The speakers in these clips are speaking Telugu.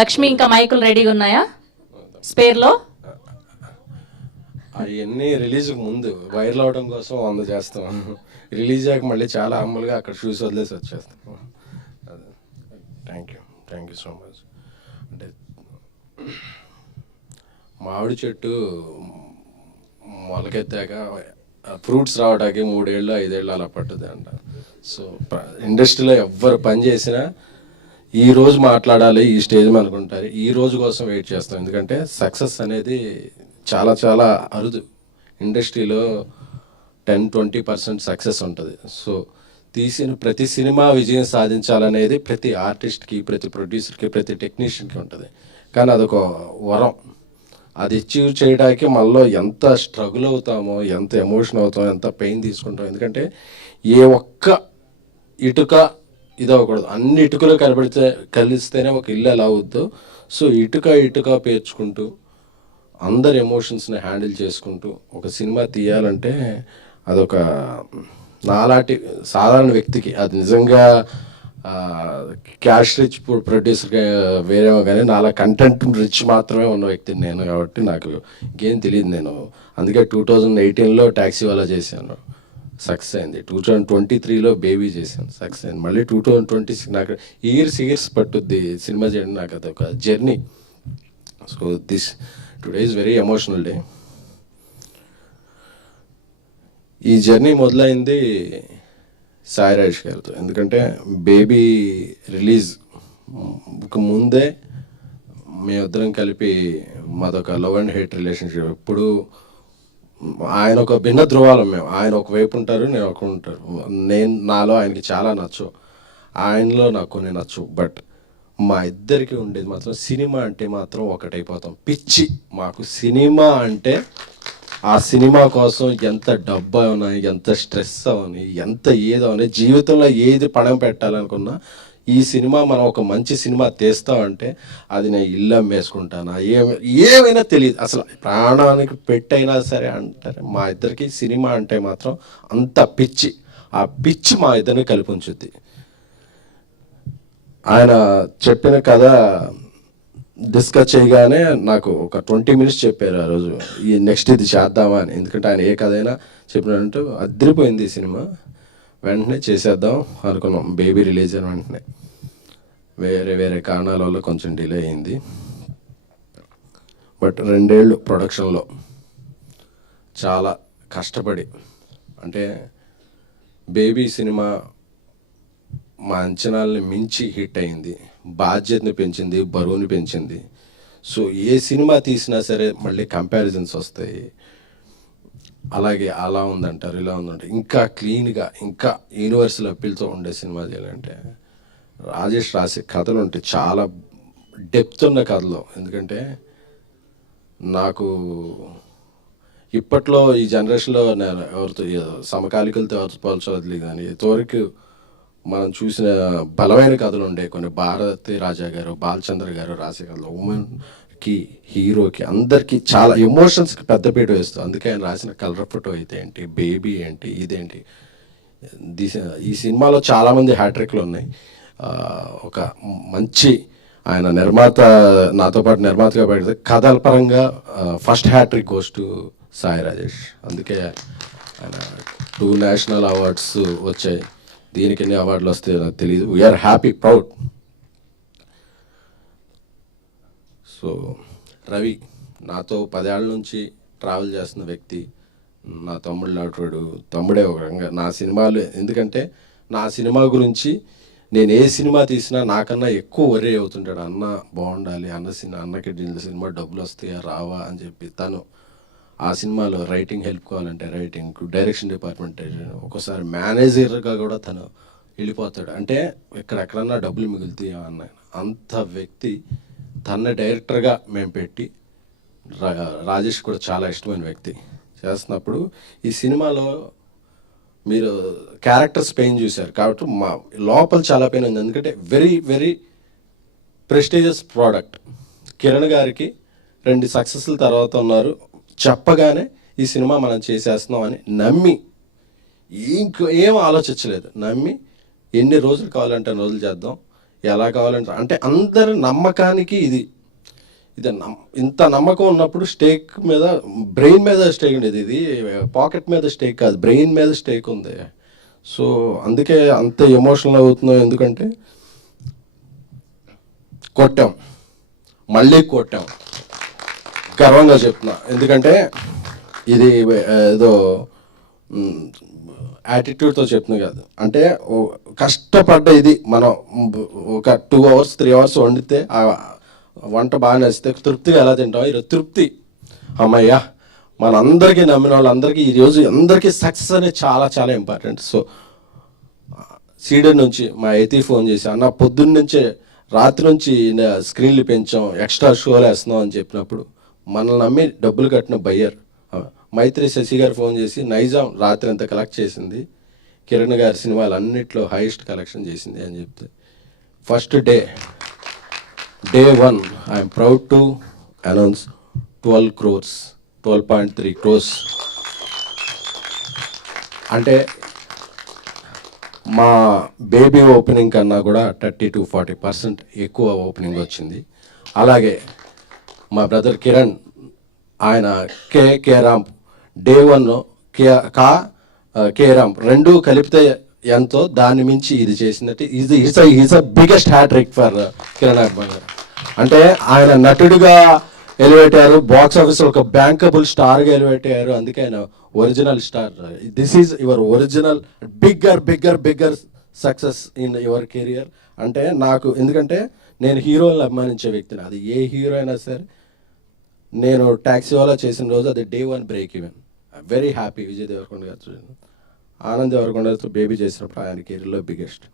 లక్ష్మి ఇంకా మైకులు రెడీగా ఉన్నాయా స్పేర్లో? అవన్నీ రిలీజ్కి ముందు వైరల్ అవడం కోసం 100 చేస్తాం. రిలీజ్ అయ్యాక మళ్ళీ చాలా హంబుల్గా అక్కడ షూస్ వదిలేసి వచ్చేస్తాం. Thank you so much. అంటే మామిడి చెట్టు మొలకెత్తాక ఫ్రూట్స్ రావడానికి 3 ఏళ్ళు 5 ఏళ్ళు అలా పట్టుద్ది అంట. సో ఇండస్ట్రీలో ఎవ్వరు పని చేసినా ఈ రోజు మాట్లాడాలి, ఈ స్టేజ్ మీద అనుకుంటారు, ఈ రోజు కోసం వెయిట్ చేస్తాం. ఎందుకంటే సక్సెస్ అనేది చాలా చాలా అరుదు. ఇండస్ట్రీలో 10-20% సక్సెస్ ఉంటుంది. సో తీసిన ప్రతి సినిమా విజయం సాధించాలనేది ప్రతి ఆర్టిస్ట్కి, ప్రతి ప్రొడ్యూసర్కి, ప్రతి టెక్నీషియన్కి ఉంటుంది. కానీ అదొక వరం. అది అచీవ్ చేయడానికి మనలో ఎంత స్ట్రగుల్ అవుతామో, ఎంత ఎమోషన్ అవుతామో, ఎంత పెయిన్ తీసుకుంటాం. ఎందుకంటే ఏ ఒక్క ఇటుక ఇది అవ్వకూడదు, అన్ని ఇటుకలు కలిస్తేనే ఒక ఇల్లు ఎలా అవుద్దో. సో ఇటుక పేర్చుకుంటూ అందరి ఎమోషన్స్ని హ్యాండిల్ చేసుకుంటూ ఒక సినిమా తీయాలంటే అదొక నాలాంటి సాధారణ వ్యక్తికి, అది నిజంగా క్యాష్ రిచ్ ప్రొడ్యూసర్గా వేరేమో కానీ నాలా కంటెంట్ రిచ్ మాత్రమే ఉన్న వ్యక్తిని నేను. కాబట్టి నాకు ఇంకేం తెలియదు. నేను అందుకే 2018లో ట్యాక్సీ వాలా చేశాను, సక్సెస్ అయింది. 2023లో బేబీ చేశాను, సక్సెస్ అయింది. మళ్ళీ 2026 నాకు ఇయర్స్ పట్టుద్ది సినిమా చేయడం. నాకు అదొక journey. So today is very emotional day. ఈ జర్నీ మొదలైంది సాయి రాజేష్ గారితో. ఎందుకంటే బేబీ రిలీజ్ ముందే మేమిద్దరం కలిపి మాదొక లవ్ అండ్ హేట్ రిలేషన్షిప్. ఎప్పుడు ఆయన ఒక భిన్న ధృవాలం. మేము, ఆయన ఒకవైపు ఉంటారు, నేను ఒక ఉంటారు. నాలో ఆయనకి చాలా నచ్చు, ఆయనలో నాకు కొన్ని నచ్చు. బట్ మా ఇద్దరికి ఉండేది మాత్రం సినిమా అంటే మాత్రం ఒకటైపోతాం. పిచ్చి మాకు సినిమా అంటే. ఆ సినిమా కోసం ఎంత డబ్బు అవని, ఎంత స్ట్రెస్ అవని, ఎంత ఏదవని, జీవితంలో ఏది పణం పెట్టాలనుకున్నా ఈ సినిమా మనం ఒక మంచి సినిమా తీస్తామంటే అది నేను ఇల్లు అమ్మేసుకుంటానా, ఏమైనా తెలియదు. అసలు ప్రాణానికి పెట్టైనా సరే అంటారు. మా ఇద్దరికి సినిమా అంటే మాత్రం అంత పిచ్చి. ఆ పిచ్చి మా ఇద్దరిని కలిపి ఉంచుద్ది. ఆయన చెప్పిన కథ డిస్కస్ చేయగానే నాకు ఒక 20 minutes చెప్పారు ఆ రోజు, ఈ నెక్స్ట్ ఇది చేద్దామా అని. ఎందుకంటే ఆయన ఏ కథ అయినా చెప్పినట్టు అదిరిపోయింది ఈ సినిమా. వెంటనే చేసేద్దాం అనుకున్నాం. బేబీ రిలీజ్ అయిన వెంటనే వేరే కారణాల వల్ల కొంచెం డిలే అయింది. బట్ 2 ఏళ్ళు ప్రొడక్షన్లో చాలా కష్టపడి, అంటే బేబీ సినిమా మా అంచనాలని మించి హిట్ అయింది. బాధ్యతని పెంచింది, బరువుని పెంచింది. సో ఏ సినిమా తీసినా సరే మళ్ళీ కంపారిజన్స్ వస్తాయి. అలాగే అలా ఉందంటారు, ఇలా ఉందంటారు. ఇంకా క్లీన్గా, ఇంకా యూనివర్సల్ అప్పీల్తో ఉండే సినిమా చేయాలంటే రాజేష్ రాసే కథలు ఉంటాయి, చాలా డెప్త్ ఉన్న కథలు. ఎందుకంటే నాకు ఇప్పట్లో ఈ జనరేషన్లో నేను ఎవరితో సమకాలికలతో ఎవరితో పోల్చవద్దు, కానీ ఇంతవరకు మనం చూసిన బలమైన కథలు ఉండే కొన్ని. భారతి రాజా గారు, బాలచంద్ర గారు రాసే కథలు ఉమెన్కి, హీరోకి, అందరికీ చాలా ఎమోషన్స్కి పెద్దపీట వేస్తుంది. అందుకే ఆయన రాసిన కలర్ ఫోటో అయితే ఏంటి, బేబీ ఏంటి, ఇదేంటి. ఈ సినిమాలో చాలామంది హ్యాట్రిక్లు ఉన్నాయి. ఒక మంచి ఆయన నిర్మాత, నాతో పాటు నిర్మాతగా పెడితే కథల పరంగా first hat trick goes to Sai Rajesh. అందుకే ఆయన 2 నేషనల్ అవార్డ్స్ వచ్చాయి. దీనికి ఎన్ని అవార్డులు వస్తాయో నాకు తెలియదు. We are happy, proud. So Ravi నాతో 10 ఏళ్ళ నుంచి ట్రావెల్ చేస్తున్న వ్యక్తి, నా తమ్ముడు లాంటివాడు. తమ్ముడే ఒక రంగా నా సినిమాలు. ఎందుకంటే నా సినిమా గురించి నేను ఏ సినిమా తీసినా నాకన్నా ఎక్కువ వరీ అవుతుంటాడు. అన్న బాగుండాలి, అన్నకి సినిమా డబ్బులు వస్తాయా రావా అని చెప్పి. తను ఆ సినిమాలో రైటింగ్ హెల్ప్ కావాలంటే రైటింగ్, డైరెక్షన్ డిపార్ట్మెంట్, ఒక్కోసారి మేనేజర్గా కూడా తను వెళ్ళిపోతాడు. అంటే ఎక్కడెక్కడన్నా డబ్బులు మిగులుతాయా అన్న అంత వ్యక్తి. తన డైరెక్టర్గా మేము పెట్టి, రాజేష్ కూడా చాలా ఇష్టమైన వ్యక్తి చేస్తున్నప్పుడు ఈ సినిమాలో మీరు క్యారెక్టర్స్ పెయిన్ చూశారు కాబట్టి మా లోపల చాలా పెయిన్ ఉంది. ఎందుకంటే వెరీ ప్రెస్టీజియస్ ప్రోడక్ట్. కిరణ్ గారికి 2 సక్సెస్ల తర్వాత ఉన్నారు. చెప్పగానే ఈ సినిమా మనం చేసేస్తున్నాం అని నమ్మి, ఏం ఆలోచించలేదు, నమ్మి ఎన్ని రోజులు కావాలంటే రోజులు చేద్దాం, ఎలా కావాలంటే అంటే అందరి నమ్మకానికి ఇది ఇంత నమ్మకం ఉన్నప్పుడు స్టేక్ మీద బ్రెయిన్ మీద స్టేక్ ఉండేది, ఇది పాకెట్ మీద స్టేక్ కాదు, బ్రెయిన్ మీద స్టేక్ ఉంది. సో అందుకే అంత ఎమోషనల్ అవుతున్నాం. ఎందుకంటే కొట్టాం, మళ్ళీ కొట్టాం, గర్వంగా చెప్తున్నా. ఎందుకంటే ఇది ఏదో యాటిట్యూడ్తో చెప్తున్నా కాదు, అంటే కష్టపడ్డ ఇది మనం ఒక 2 hours 3 hours వండితే ఆ వంట బాగా నచ్చితే తృప్తిగా ఎలా తింటాం. ఈరోజు తృప్తి, అమ్మయ్యా మనందరికీ నమ్మిన వాళ్ళందరికీ ఈరోజు అందరికీ సక్సెస్ అనేది చాలా చాలా ఇంపార్టెంట్. సో సీడెడ్ నుంచి మా అయితే ఫోన్ చేసి, అన్న పొద్దున్న నుంచే రాత్రి నుంచి స్క్రీన్లు పెంచాం, ఎక్స్ట్రా షోలు వేస్తున్నాం అని చెప్పినప్పుడు మనల్ని నమ్మి డబ్బులు కట్టిన బయ్యర్ మైత్రి శశి గారు ఫోన్ చేసి, నైజాం రాత్రి అంతా కలెక్ట్ చేసింది, కిరణ్ గారి సినిమాలు అన్నిట్లో హైయెస్ట్ కలెక్షన్ చేసింది అని చెప్తే, first day 1 I'm proud to announce 12.3 crores. అంటే మా బేబీ ఓపెనింగ్ కన్నా కూడా 30 to 40% ఎక్కువ ఓపెనింగ్ వచ్చింది. అలాగే మా బ్రదర్ కిరణ్, ఆయన K ramp day 1 K ramp రెండు కలిపితే ఎంతో దాన్ని మించి ఇది చేసినట్టు is a biggest hat trick for Kiran Akbar గారు. అంటే ఆయన నటుడిగా ఎలివేట్ అయ్యారు, బాక్స్ ఆఫీస్లో ఒక బ్యాంకబుల్ స్టార్గా ఎలివేట్ అయ్యారు. అందుకే ఆయన original star. This is your original bigger success in your career. అంటే నాకు, ఎందుకంటే నేను హీరోలను అభిమానించే వ్యక్తిని, అది ఏ హీరో అయినా సరే. నేను ట్యాక్సీ వాలా చేసిన రోజు అది day 1 break even. Very happy. Vijay Devarakonda గారు చూడండి, ఆనంద్ దేవరకొండతో బేబీ చేసినప్పుడు ఆయన కెరీర్లో బిగ్గెస్ట్,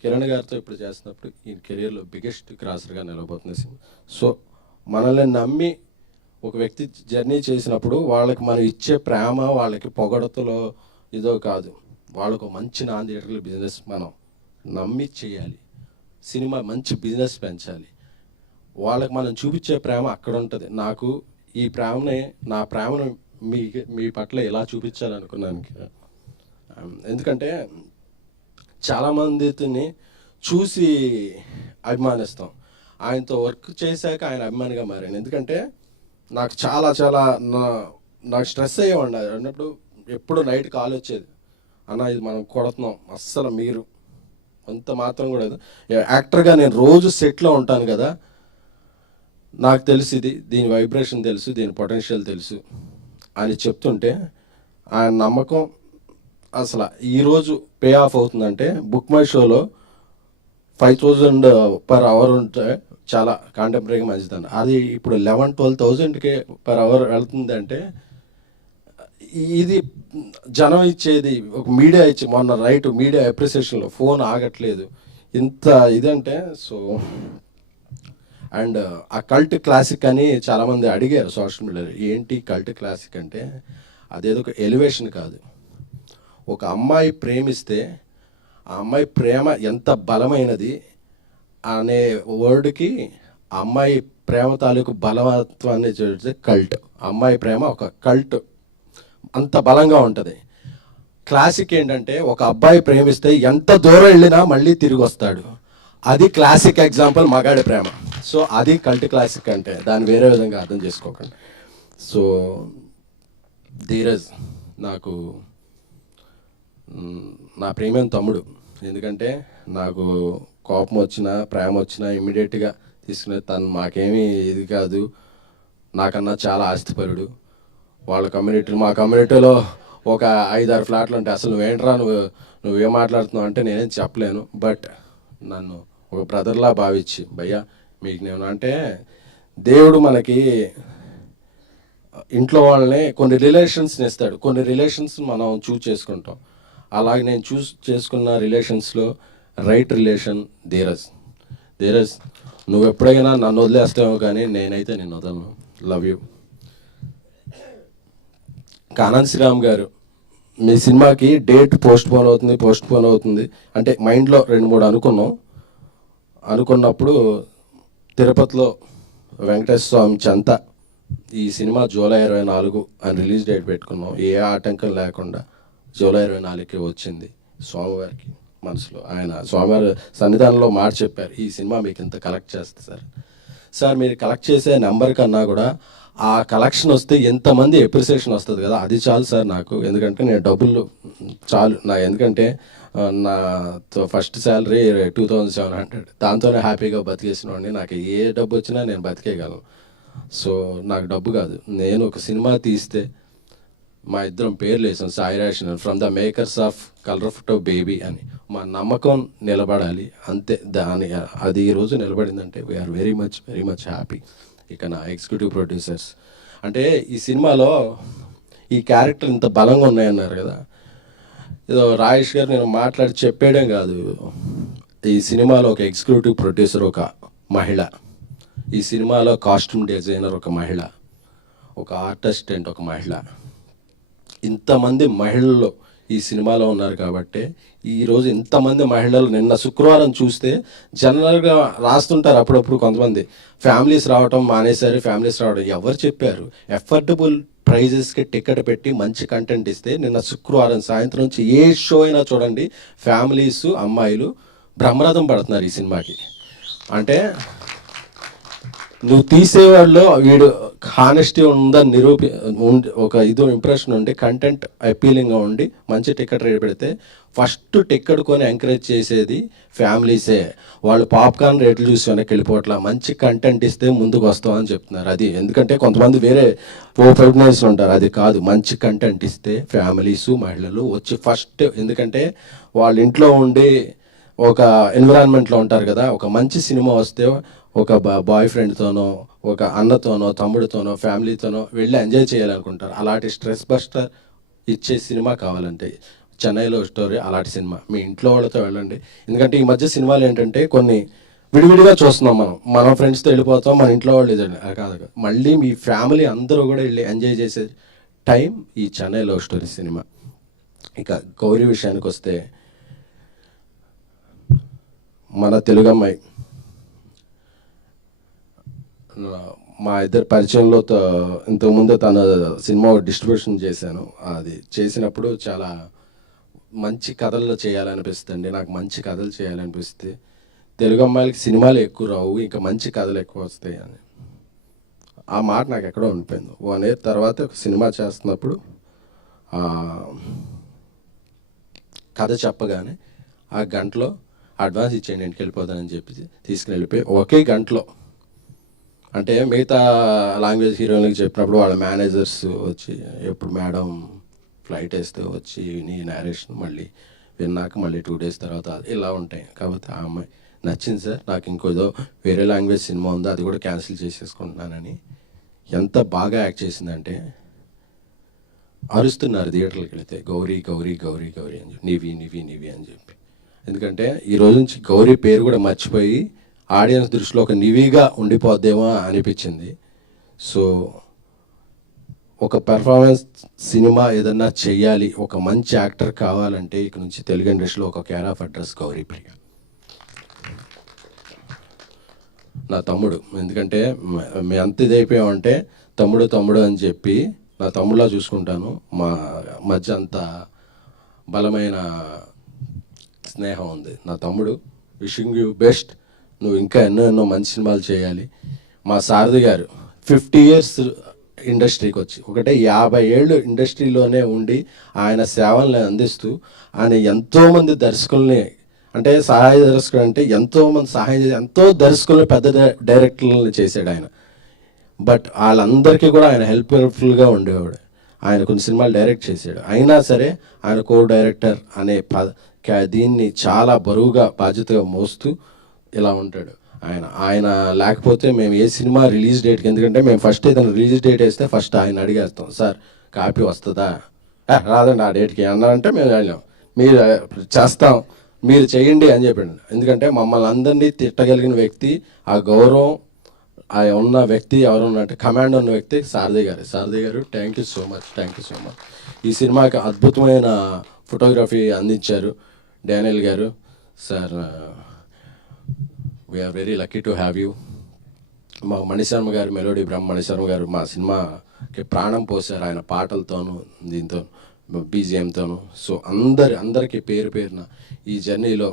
కిరణ్ గారితో ఇప్పుడు చేస్తున్నప్పుడు ఈ కెరీర్లో బిగ్గెస్ట్ క్రాసర్గా నిలబోతుంది సినిమా. సో మనల్ని నమ్మి ఒక వ్యక్తి జర్నీ చేసినప్పుడు వాళ్ళకి మనం ఇచ్చే ప్రేమ, వాళ్ళకి పొగడతలో ఇదో కాదు, వాళ్ళకు మంచి నాన్ థియేటర్ల బిజినెస్ మనం నమ్మి చేయాలి, సినిమా మంచి బిజినెస్ పెంచాలి, వాళ్ళకి మనం చూపించే ప్రేమ అక్కడ ఉంటుంది. నాకు ఈ ప్రేమని, నా ప్రేమను మీ పట్ల ఎలా చూపించాలనుకున్నాను. ఎందుకంటే చాలామందిని చూసి అభిమానిస్తాం, ఆయనతో వర్క్ చేశాక ఆయన అభిమానిగా మారాను. ఎందుకంటే నాకు నాకు స్ట్రెస్ అయ్యేవాడిని అన్నప్పుడు. ఎప్పుడు నైట్ కాల్ వచ్చేది, అన్న ఇది మనం కొడుతున్నాం, అస్సలు మీరు అంత మాత్రం కూడా. యాక్టర్గా నేను రోజు సెట్లో ఉంటాను కదా, నాకు తెలుసు దీని వైబ్రేషన్ తెలుసు, దీని పొటెన్షియల్ తెలుసు అని చెప్తుంటే ఆయన నమ్మకం అసలు ఈరోజు పే ఆఫ్ అవుతుందంటే, బుక్ మై షోలో 5,000 per hour ఉంటే చాలా కాంటెంపరీగా మంచిదండి. అది ఇప్పుడు 11,000-12,000 per hour వెళ్తుంది. అంటే ఇది జనం ఇచ్చేది, ఒక మీడియా ఇచ్చి, మొన్న మీడియా అప్రిసియేషన్లో ఫోన్ ఆగట్లేదు ఇంత ఇదంటే. సో అండ్ ఆ కల్ట్ క్లాసిక్ అని చాలామంది అడిగారు సోషల్ మీడియాలో, ఏంటి కల్ట్ క్లాసిక్ అంటే, అదేదో ఒక ఎలివేషన్ కాదు. ఒక అమ్మాయి ప్రేమిస్తే ఆ అమ్మాయి ప్రేమ ఎంత బలమైనది అనే వర్డ్కి అమ్మాయి ప్రేమ తాలూకు బలవత్వాన్ని చూస్తే కల్ట్. అమ్మాయి ప్రేమ ఒక కల్ట్, అంత బలంగా ఉంటుంది. క్లాసిక్ ఏంటంటే, ఒక అబ్బాయి ప్రేమిస్తే ఎంత దూరం వెళ్ళినా మళ్ళీ తిరిగి వస్తాడు, అది క్లాసిక్ ఎగ్జాంపుల్ మగాడి ప్రేమ. సో అది కల్ట్ క్లాసిక్ అంటే, దాన్ని వేరే విధంగా అర్థం చేసుకోకండి. సో ధీరజ్ నాకు నా ప్రేమైన తమ్ముడు. ఎందుకంటే నాకు కోపం వచ్చినా ప్రేమ వచ్చినా ఇమ్మీడియట్గా తీసుకునే తను మాకేమీ ఇది కాదు, నాకన్నా చాలా ఆస్తిపరుడు. వాళ్ళ కమ్యూనిటీ, మా కమ్యూనిటీలో ఒక 5-6 ఫ్లాట్లు ఉంటాయి. అసలు నువ్వేంట్రా నువ్వేం మాట్లాడుతున్నావు అంటే నేనేం చెప్పలేను. బట్ నన్ను ఒక బ్రదర్లా భావించి, భయ్యా మీకు నేను అంటే, దేవుడు మనకి ఇంట్లో వాళ్ళని కొన్ని రిలేషన్స్ని ఇస్తాడు, కొన్ని రిలేషన్స్ మనం చూస్ చేసుకుంటాం. అలాగే నేను చూస్ చేసుకున్న రిలేషన్స్లో రైట్ రిలేషన్ ధీరజ్ నువ్వు ఎప్పుడైనా నన్ను వదిలేస్తావు కానీ నేనైతే నిన్ను వదలను. Love you. కానంత్ శ్రీరామ్ గారు, మీ సినిమాకి డేట్ పోస్ట్ పోన్ అవుతుంది అంటే మైండ్లో 2-3 అనుకున్నప్పుడు తిరుపతిలో వెంకటేశ్వర స్వామి చెంత ఈ సినిమా జూలై 24 అని రిలీజ్ డేట్ పెట్టుకున్నాం. ఏ ఆటంకం లేకుండా జూలై 24కి వచ్చింది స్వామివారికి. మనసులో. ఆయన స్వామివారి సన్నిధానంలో మాట చెప్పారు, ఈ సినిమా మీకు ఇంత కలెక్ట్ చేస్తుంది సార్. సార్ మీరు కలెక్ట్ చేసే నెంబర్ కన్నా కూడా ఆ కలెక్షన్ వస్తే ఎంతమంది ఎప్రిసియేషన్ వస్తుంది కదా, అది చాలు సార్ నాకు. ఎందుకంటే నేను డబ్బులు చాలు నా, ఎందుకంటే నా ఫస్ట్ శాలరీ 2700, దాంతోనే హ్యాపీగా బతికేసిన వాడిని. నాకు ఏ డబ్బు వచ్చినా నేను బతికేయగలను. సో నాకు డబ్బు కాదు, నేను ఒక సినిమా తీస్తే మా ఇద్దరం పేర్లు వేసాం, Sai rational from the makers of colour photo baby అని. మా నమ్మకం నిలబడాలి అంతే, అది ఈరోజు నిలబడిందంటే వీఆర్ వెరీ మచ్ హ్యాపీ. ఇక నా ఎగ్జిక్యూటివ్ ప్రొడ్యూసర్స్ అంటే ఈ సినిమాలో ఈ క్యారెక్టర్ ఇంత బలంగా ఉన్నాయన్నారు కదా, ఏదో రాజేష్ గారు నేను మాట్లాడి చెప్పేయడం కాదు, ఈ సినిమాలో ఒక ఎగ్జిక్యూటివ్ ప్రొడ్యూసర్ ఒక మహిళ, ఈ సినిమాలో కాస్ట్యూమ్ డిజైనర్ ఒక మహిళ, ఒక ఆర్టిస్టెంట్ ఒక మహిళ, ఇంతమంది మహిళలు ఈ సినిమాలో ఉన్నారు కాబట్టి ఈరోజు ఇంతమంది మహిళలు నిన్న శుక్రవారం చూస్తే జనరల్గా రాస్తుంటారు అప్పుడప్పుడు కొంతమంది ఫ్యామిలీస్ రావటం మానేశారు, ఫ్యామిలీస్ రావడం ఎవరు చెప్పారు? ఎఫర్డబుల్ ప్రైజెస్కి టికెట్ పెట్టి మంచి కంటెంట్ ఇస్తే నిన్న శుక్రవారం సాయంత్రం నుంచి ఏ షో అయినా చూడండి, ఫ్యామిలీస్ అమ్మాయిలు బ్రహ్మరథం పడుతున్నారు ఈ సినిమాకి. అంటే నువ్వు తీసేవాళ్ళు వీడు హానెస్టీ ఉందని ఒక ఇది ఇంప్రెషన్ ఉండి కంటెంట్ అపీలింగ్గా ఉండి మంచి టికెట్ రేట్ పెడితే ఫస్ట్ టికెట్ కొని ఎంకరేజ్ చేసేది ఫ్యామిలీసే. వాళ్ళు పాప్కార్న్ రేట్లు చూసి వెనక్కి వెళ్ళిపోవట్లా, మంచి కంటెంట్ ఇస్తే ముందుకు వస్తామని చెప్తున్నారు. అది ఎందుకంటే కొంతమంది వేరే ఫైట్నెస్ ఉంటారు, అది కాదు, మంచి కంటెంట్ ఇస్తే ఫ్యామిలీసు మహిళలు వచ్చి ఫస్ట్, ఎందుకంటే వాళ్ళ ఇంట్లో ఉండి ఒక ఎన్విరాన్మెంట్లో ఉంటారు కదా, ఒక మంచి సినిమా వస్తే ఒక బాయ్ ఫ్రెండ్తోనో ఒక అన్నతోనో తమ్ముడితోనో ఫ్యామిలీతోనో వెళ్ళి ఎంజాయ్ చేయాలనుకుంటారు. అలాంటి స్ట్రెస్ బస్టర్ ఇచ్చే సినిమా కావాలంటే చెన్నైలో స్టోరీ అలాంటి సినిమా మీ ఇంట్లో వాళ్ళతో వెళ్ళండి. ఎందుకంటే ఈ మధ్య సినిమాలు ఏంటంటే కొన్ని విడివిడిగా చూస్తున్నాం, మన ఫ్రెండ్స్తో వెళ్ళిపోతాం, మన ఇంట్లో వాళ్ళు ఇదండి కాదు, మళ్ళీ మీ ఫ్యామిలీ అందరూ కూడా వెళ్ళి ఎంజాయ్ చేసే టైం ఈ చెన్నై లవ్ స్టోరీ సినిమా. ఇక గౌరీ విషయానికి వస్తే మన తెలుగు అమ్మాయి, మా ఇద్దరు పరిచయంలో ఇంతకుముందు తన సినిమా డిస్ట్రిబ్యూషన్ చేశాను. అది చేసినప్పుడు చాలా మంచి కథలు చేయాలనిపిస్తుంది, నాకు మంచి కథలు చేయాలనిపిస్తే తెలుగు అమ్మాయిలకి సినిమాలు ఎక్కువ రావు, ఇంకా మంచి కథలు ఎక్కువ వస్తాయి అని ఆ మాట నాకు ఎక్కడో ఉండిపోయింది. 1 year తర్వాత ఒక సినిమా చేస్తున్నప్పుడు కథ చెప్పగానే ఆ గంటలో అడ్వాన్స్ ఇచ్చేయండి ఇంటికి వెళ్ళిపోతానని చెప్పి తీసుకుని వెళ్ళిపోయి ఒకే గంటలో, అంటే మిగతా లాంగ్వేజ్ హీరోయిన్కి చెప్పినప్పుడు వాళ్ళ మేనేజర్స్ వచ్చి ఎప్పుడు మేడం ఫ్లైట్ వేస్తే వచ్చి విని నేరేషన్ మళ్ళీ విన్నాక మళ్ళీ 2 days తర్వాత ఇలా ఉంటాయి. కాబట్టి ఆ అమ్మాయి నచ్చింది సార్, నాకు ఇంకోదో వేరే లాంగ్వేజ్ సినిమా ఉందో అది కూడా క్యాన్సిల్ చేసేసుకుంటున్నానని ఎంత బాగా యాక్ట్ చేసిందంటే అరుస్తున్నారు థియేటర్కి వెళితే, గౌరీ గౌరీ గౌరీ గౌరీ అని చెప్పి, నివి నివి నివి అని చెప్పి. ఎందుకంటే ఈ రోజు నుంచి గౌరీ పేరు కూడా మర్చిపోయి ఆడియన్స్ దృష్టిలో ఒక నివిగా ఉండిపోద్దేమో అనిపించింది. సో ఒక పెర్ఫార్మెన్స్ సినిమా ఏదన్నా చెయ్యాలి, ఒక మంచి యాక్టర్ కావాలంటే ఇక నుంచి తెలుగు ఇండస్ట్రీలో ఒక కేర్ ఆఫ్ అడ్రస్ గౌరీ ప్రియ. నా తమ్ముడు, ఎందుకంటే మేము అంత ఇదైపోయామంటే తమ్ముడు తమ్ముడు అని చెప్పి నా తమ్ముడులా చూసుకుంటాను. మా మధ్య అంత బలమైన స్నేహం ఉంది. నా తమ్ముడు, విషింగ్ యూ బెస్ట్, నువ్వు ఇంకా ఎన్నో మంచి సినిమాలు చేయాలి. మా సారథి గారు 50 years ఇండస్ట్రీకి వచ్చి, 50 ఏళ్ళు ఇండస్ట్రీలోనే ఉండి ఆయన సేవల్ని అందిస్తూ ఆయన ఎంతోమంది దర్శకుల్ని, అంటే సహాయ దర్శకుడు అంటే ఎంతోమంది సహాయం చేసి ఎంతో దర్శకుల్ని పెద్ద డైరెక్టర్లని చేశాడు ఆయన. బట్ వాళ్ళందరికీ కూడా ఆయన హెల్ప్ఫుల్గా ఉండేవాడు. ఆయన కొన్ని సినిమాలు డైరెక్ట్ చేశాడు, అయినా సరే ఆయన కో డైరెక్టర్ అనే దీన్ని చాలా బరువుగా బాధ్యతగా మోస్తూ ఇలా ఉంటాడు ఆయన లేకపోతే మేము ఏ సినిమా రిలీజ్ డేట్కి, ఎందుకంటే మేము ఫస్ట్ ఏదైనా రిలీజ్ డేట్ వేస్తే ఫస్ట్ ఆయన అడిగేస్తాం, సార్ కాపీ వస్తుందా, రాదండి ఆ డేట్కి అన్నారంటే మేము వెళ్ళాం, మీరు చేస్తాం మీరు చేయండి అని చెప్పాడు. ఎందుకంటే మమ్మల్ని అందరినీ తిట్టగలిగిన వ్యక్తి, ఆ గౌరవం ఆ ఉన్న వ్యక్తి ఎవరున్నంటే కమాండ్ ఉన్న వ్యక్తి సారథి గారు థ్యాంక్ యూ సో మచ్. ఈ సినిమాకి అద్భుతమైన ఫోటోగ్రఫీ అందించారు డానియల్ గారు. Sir we are very lucky to have you. మా మణిశర్మ గారు, మెలోడీ బ్రహ్మ మణిశర్మ గారు మా సినిమాకి ప్రాణం పోసారు ఆయన పాటలతోనూ దీంతో. బీజిఎంతోను. సో అందరికీ పేరు పేరున ఈ జర్నీలో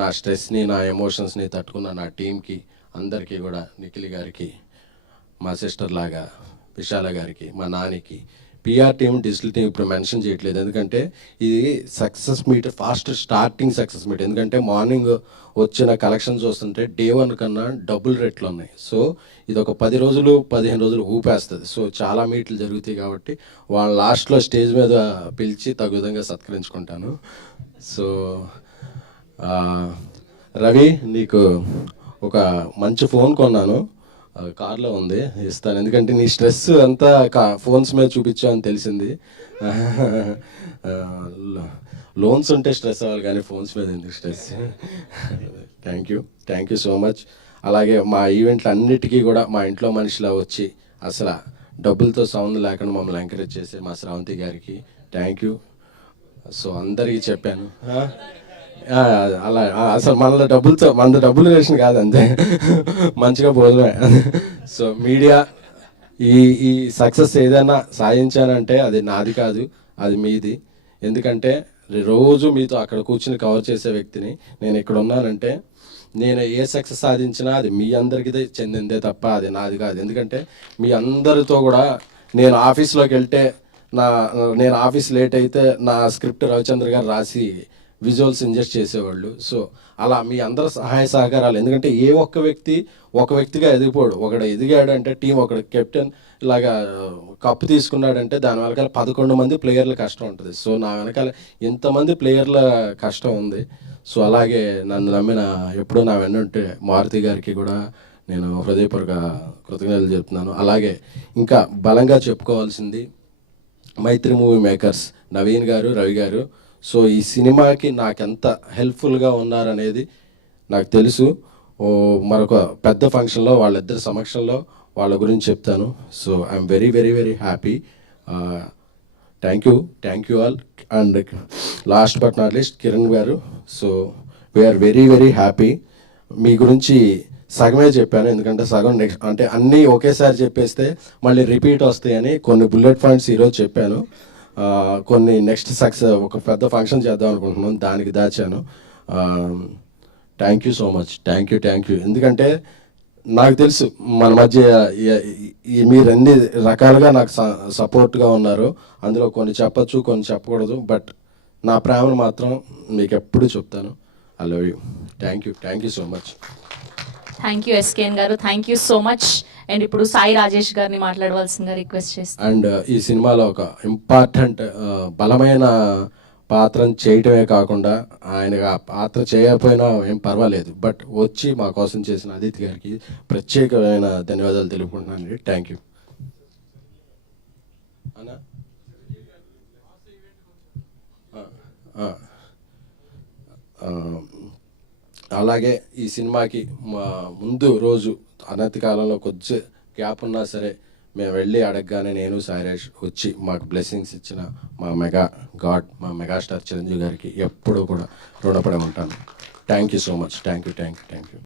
నా స్ట్రెస్ని, నా ఎమోషన్స్ని తట్టుకున్న నా టీంకి అందరికీ కూడా, నిఖిల్ గారికి, మా సిస్టర్ లాగా విశాల గారికి, మా నానికి, పిఆర్ టీం, డిజిటల్ టీం ఇప్పుడు మెన్షన్ చేయట్లేదు, ఎందుకంటే ఇది success meet, fast starting success meet. ఎందుకంటే మార్నింగ్ వచ్చిన కలెక్షన్స్ చూస్తుంటే డే 1 కన్నా డబుల్ రేట్లు ఉన్నాయి. సో ఇది ఒక 10 రోజులు 15 రోజులు ఊపేస్తుంది. సో చాలా మీట్లు జరుగుతాయి కాబట్టి వాళ్ళ లాస్ట్లో స్టేజ్ మీద పిలిచి తగు విధంగా సత్కరించుకుంటాను. సో రవి, నీకు ఒక మంచి ఫోన్ కొన్నాను, కార్లో ఉంది, ఇస్తాను. ఎందుకంటే నీ స్ట్రెస్ అంతా ఫోన్స్ మీద చూపించావు అని తెలిసింది. లోన్స్ ఉంటే స్ట్రెస్ అవ్వాలి కానీ ఫోన్స్ మీద ఎందుకు stress. Thank you so much. అలాగే మా ఈవెంట్లు అన్నిటికీ కూడా మా ఇంట్లో మనిషిలా వచ్చి అసలు డబ్బులతో సౌండ్ లేకుండా మమ్మల్ని ఎంకరేజ్ చేసే మా శ్రావంతి గారికి థ్యాంక్ యూ. సో అందరికీ చెప్పాను, అలా అసలు మన డబ్బులు రేషన్ కాదు, అంతే, మంచిగా భోజనమే. సో మీడియా ఈ సక్సెస్ ఏదైనా సాధించానంటే అది నాది కాదు, అది మీది. ఎందుకంటే రోజు మీతో అక్కడ కూర్చుని కవర్ చేసే వ్యక్తిని నేను. ఇక్కడ ఉన్నానంటే నేను ఏ సక్సెస్ సాధించినా అది మీ అందరికీ చెందిందే తప్ప అది నాది కాదు. ఎందుకంటే మీ అందరితో కూడా నేను ఆఫీస్లోకి వెళ్తే నేను ఆఫీస్ లేట్ అయితే నా స్క్రిప్ట్ రవిచంద్ర గారు రాసి విజువల్స్ ఇంజెస్ట్ చేసేవాళ్ళు. సో అలా మీ అందరు సహాయ సహకారాలు, ఎందుకంటే ఏ ఒక్క వ్యక్తిగా ఎదిగిపోడు. ఒకడు ఎదిగాడు అంటే టీం, ఒకడు కెప్టెన్ ఇలాగా కప్పు తీసుకున్నాడంటే దాని వెనకాల 11 మంది ప్లేయర్ల కష్టం ఉంటుంది. సో నా వెనకాల ఇంతమంది ప్లేయర్ల కష్టం ఉంది. సో అలాగే నన్ను నమ్మిన ఎప్పుడూ నా వెన్నుంటే మారుతి గారికి కూడా నేను హృదయపూర్వక కృతజ్ఞతలు చెప్తున్నాను. అలాగే ఇంకా బలంగా చెప్పుకోవాల్సింది మైత్రి మూవీ మేకర్స్ నవీన్ గారు, రవి గారు. సో ఈ సినిమాకి నాకెంత హెల్ప్ఫుల్గా ఉన్నారనేది నాకు తెలుసు. మరొక పెద్ద ఫంక్షన్లో వాళ్ళిద్దరి సమక్షంలో వాళ్ళ గురించి చెప్తాను. So I'm very very very happy. Thank you all. And last but not least Kiran garu. So we're very very happy. మీ గురించి సగమే చెప్పాను, ఎందుకంటే సగం నెక్స్ట్ అంటే అన్నీ ఒకేసారి చెప్పేస్తే మళ్ళీ రిపీట్ వస్తాయని కొన్ని బుల్లెట్ పాయింట్స్ ఈరోజు చెప్పాను. కొన్ని నెక్స్ట్ సక్సెస్ ఒక పెద్ద ఫంక్షన్ చేద్దాం అనుకుంటున్నాను, దానికి దాచాను. Thank you so much. Thank you. ఎందుకంటే నాకు తెలుసు మన మధ్య మీరు ఎన్ని రకాలుగా నాకు సపోర్ట్గా ఉన్నారు. అందులో కొన్ని చెప్పచ్చు, కొన్ని చెప్పకూడదు. బట్ నా ప్రేమను మాత్రం మీకు ఎప్పుడు చెప్తాను. I love you. Thank you so much. Thank you SKN garu, thank you so much. And ఇప్పుడు సాయి రాజేష్ గారిని మాట్లాడవలసిందిగా రిక్వెస్ట్ చేస్తాను. అండ్ ఈ సినిమాలో ఒక ఇంపార్టెంట్ బలమైన పాత్రను చేయటమే కాకుండా ఆయన ఆ పాత్ర చేయకపోయినా ఏం పర్వాలేదు, బట్ వచ్చి మా కోసం చేసిన అదితి గారికి ప్రత్యేకమైన ధన్యవాదాలు తెలుపుకుంటున్నాను. Thank you. అలాగే ఈ సినిమాకి ముందు రోజు అనతి కాలంలో కొద్ది గ్యాప్ ఉన్నా సరే మేము వెళ్ళి అడగగానే నేను సాయిరాజ్ వచ్చి మాకు బ్లెస్సింగ్స్ ఇచ్చిన మా మెగాస్టార్ చిరంజీవి గారికి ఎప్పుడూ కూడా రుణపడి ఉంటాను. Thank you so much. Thank you.